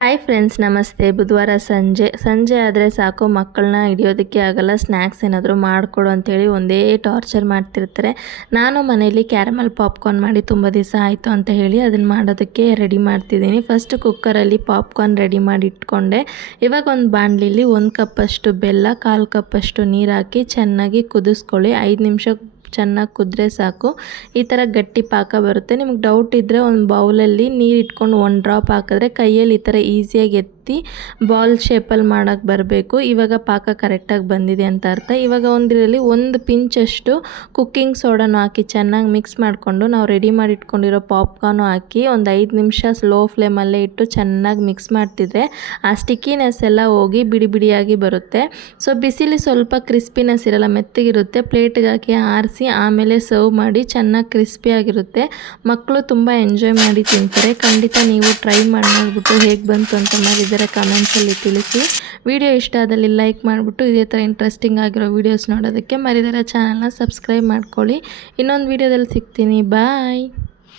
Hi friends, ನಮಸ್ತೆ. ಬುಧವಾರ ಸಂಜೆ ಆದರೆ ಸಾಕು, ಮಕ್ಕಳನ್ನ ಹಿಡಿಯೋದಕ್ಕೆ ಆಗಲ್ಲ. ಸ್ನ್ಯಾಕ್ಸ್ ಏನಾದರೂ ಮಾಡಿಕೊಡು ಅಂಥೇಳಿ ಒಂದೇ ಟಾರ್ಚರ್ ಮಾಡ್ತಿರ್ತಾರೆ. ನಾನು ಮನೇಲಿ ಕ್ಯಾರಮಲ್ ಪಾಪ್ಕಾರ್ನ್ ಮಾಡಿ ತುಂಬ ದಿವಸ ಆಯಿತು ಅಂತ ಹೇಳಿ ಅದನ್ನು ಮಾಡೋದಕ್ಕೆ ರೆಡಿ ಮಾಡ್ತಿದ್ದೀನಿ. ಫಸ್ಟ್ ಕುಕ್ಕರಲ್ಲಿ ಪಾಪ್ಕಾರ್ನ್ ರೆಡಿ ಮಾಡಿ ಇಟ್ಕೊಂಡೆ. ಇವಾಗ ಒಂದು ಬಾಣಲಿಲಿ 1 ಕಪ್ಪಷ್ಟು ಬೆಲ್ಲ, 1/4 ಕಪ್ಪಷ್ಟು ನೀರು ಹಾಕಿ ಚೆನ್ನಾಗಿ ಕುದಿಸ್ಕೊಳ್ಳಿ. 5 ನಿಮಿಷ ಚೆನ್ನಾಗಿ ಕುದ್ರೆ ಸಾಕು. ಈ ಥರ ಗಟ್ಟಿ ಪಾಕ ಬರುತ್ತೆ. ನಿಮಗೆ ಡೌಟ್ ಇದ್ದರೆ ಒಂದು ಬೌಲಲ್ಲಿ ನೀರು ಇಟ್ಕೊಂಡು 1 ಡ್ರಾಪ್ ಹಾಕಿದ್ರೆ ಕೈಯಲ್ಲಿ ಈ ಥರ ಈಸಿಯಾಗಿ ಎತ್ತಿ ಬಾಲ್ ಶೇಪಲ್ಲಿ ಮಾಡೋಕ್ಕೆ ಬರಬೇಕು. ಇವಾಗ ಪಾಕ ಕರೆಕ್ಟಾಗಿ ಬಂದಿದೆ ಅಂತ ಅರ್ಥ. ಇವಾಗ ಒಂದರಲ್ಲಿ 1 ಪಿಂಚಷ್ಟು ಕುಕ್ಕಿಂಗ್ ಸೋಡಾನು ಹಾಕಿ ಚೆನ್ನಾಗಿ ಮಿಕ್ಸ್ ಮಾಡಿಕೊಂಡು ನಾವು ರೆಡಿ ಮಾಡಿ ಇಟ್ಕೊಂಡಿರೋ ಪಾಪ್ಕಾರ್ನು ಹಾಕಿ ಒಂದು 5 ನಿಮಿಷ ಸ್ಲೋ ಫ್ಲೇಮಲ್ಲೇ ಇಟ್ಟು ಚೆನ್ನಾಗಿ ಮಿಕ್ಸ್ ಮಾಡ್ತಿದ್ರೆ ಆ ಸ್ಟಿಕ್ಕಿನೆಸ್ ಎಲ್ಲ ಹೋಗಿ ಬಿಡಿ ಬಿಡಿಯಾಗಿ ಬರುತ್ತೆ. ಸೊ ಬಿಸಿಲಿ ಸ್ವಲ್ಪ ಕ್ರಿಸ್ಪಿನೆಸ್ ಇರಲ್ಲ, ಮೆತ್ತಗಿರುತ್ತೆ. ಪ್ಲೇಟ್ಗೆ ಹಾಕಿ ಆರಿಸಿ ಆಮೇಲೆ ಸರ್ವ್ ಮಾಡಿ ಚೆನ್ನಾಗಿ ಕ್ರಿಸ್ಪಿಯಾಗಿರುತ್ತೆ. ಮಕ್ಕಳು ತುಂಬ ಎಂಜಾಯ್ ಮಾಡಿ ತಿಂತಾರೆ. ಖಂಡಿತ ನೀವು ಟ್ರೈ ಮಾಡಿ ನೋಡ್ಬಿಟ್ಟು ಹೇಗೆ ಬಂತು ಅಂತ ಮಾಡಿದರೆ ಕಮೆಂಟ್ಸಲ್ಲಿ ತಿಳಿಸಿ. ವಿಡಿಯೋ ಇಷ್ಟ ಆದಲ್ಲಿ ಲೈಕ್ ಮಾಡಿಬಿಟ್ಟು ಇದೇ ಥರ ಇಂಟ್ರೆಸ್ಟಿಂಗ್ ಆಗಿರೋ ವೀಡಿಯೋಸ್ ನೋಡೋದಕ್ಕೆ ಮರಿದಿರ ಚಾನಲ್ನ ಸಬ್ಸ್ಕ್ರೈಬ್ ಮಾಡ್ಕೊಳ್ಳಿ. ಇನ್ನೊಂದು ವೀಡಿಯೋದಲ್ಲಿ ಸಿಗ್ತೀನಿ. ಬಾಯ್.